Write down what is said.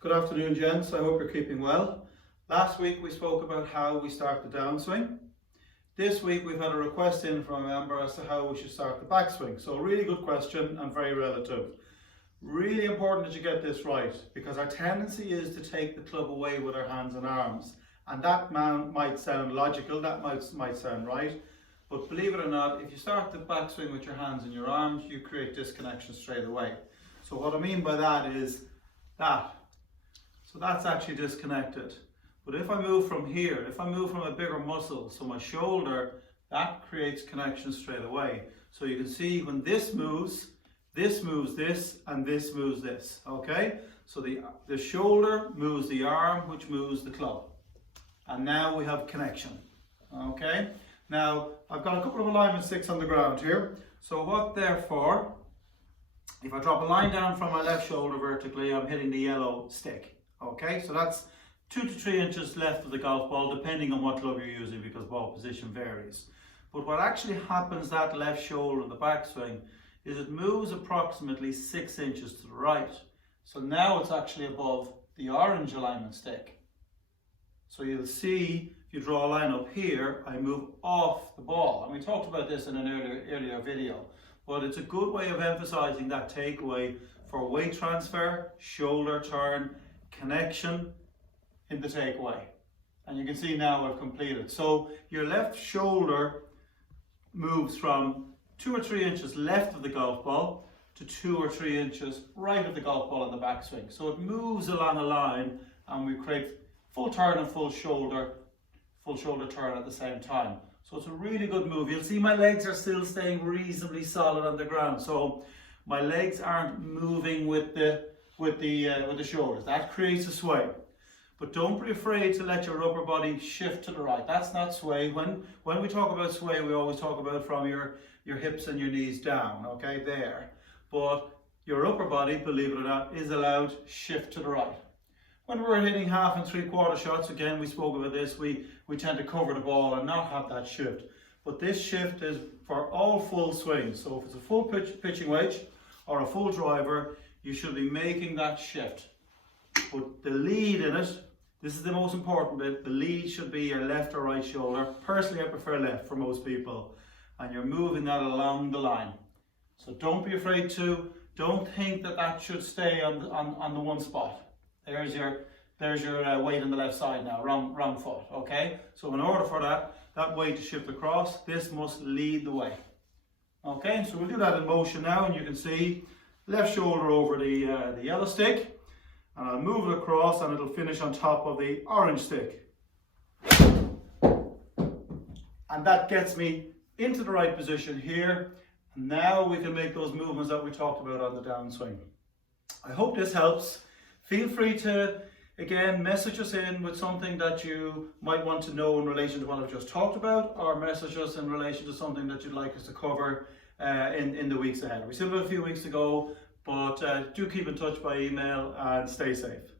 Good afternoon, gents. I hope you're keeping well. Last week we spoke about how we start the downswing. This week we've had a request in from a member as to how we should start the backswing. So a really good question and very relative. Really important that you get this right, because our tendency is to take the club away with our hands and arms. And that might sound logical, that might sound right. But believe it or not, if you start the backswing with your hands and your arms, you create disconnection straight away. So what I mean by that is that. So that's actually disconnected. But if I move from here, if I move from a bigger muscle, so my shoulder, that creates connection straight away. So you can see when this moves this, and this moves this, okay? So the shoulder moves the arm, which moves the club. And now we have connection, okay? Now, I've got a couple of alignment sticks on the ground here. So what therefore, if I drop a line down from my left shoulder vertically, I'm hitting the yellow stick. Okay, so that's 2 to 3 inches left of the golf ball, depending on what club you're using, because ball position varies. But what actually happens that left shoulder in the backswing is it moves approximately 6 inches to the right. So now it's actually above the orange alignment stick. So you'll see, if you draw a line up here, I move off the ball. And we talked about this in an earlier video. But it's a good way of emphasizing that takeaway for weight transfer, shoulder turn, connection in the takeaway. And you can see now I've completed. So your left shoulder moves from 2 or 3 inches left of the golf ball to 2 or 3 inches right of the golf ball in the backswing. So it moves along a line and we create full turn and full shoulder turn at the same time. So it's a really good move. You'll see my legs are still staying reasonably solid on the ground. So my legs aren't moving with the shoulders. That creates a sway. But don't be afraid to let your upper body shift to the right. That's not sway. When we talk about sway, we always talk about from your hips and your knees down, okay, there. But your upper body, believe it or not, is allowed shift to the right. When we're hitting half and 3/4 shots, again, we spoke about this, we tend to cover the ball and not have that shift. But this shift is for all full swings. So if it's a full pitching wedge or a full driver, you should be making that shift. But the lead in it, this is the most important bit, the lead should be your left or right shoulder. Personally, I prefer left for most people. And you're moving that along the line. So don't be afraid to, don't think that should stay on the one spot. There's your weight on the left side now, wrong foot, okay? So in order for that weight to shift across, this must lead the way. Okay, so we'll do that in motion now, and you can see left shoulder over the yellow stick, and I'll move it across and it'll finish on top of the orange stick. And that gets me into the right position here. And now we can make those movements that we talked about on the downswing. I hope this helps. Feel free to, again, message us in with something that you might want to know in relation to what I've just talked about, or message us in relation to something that you'd like us to cover in the weeks ahead. We still have a few weeks to go, but do keep in touch by email and stay safe.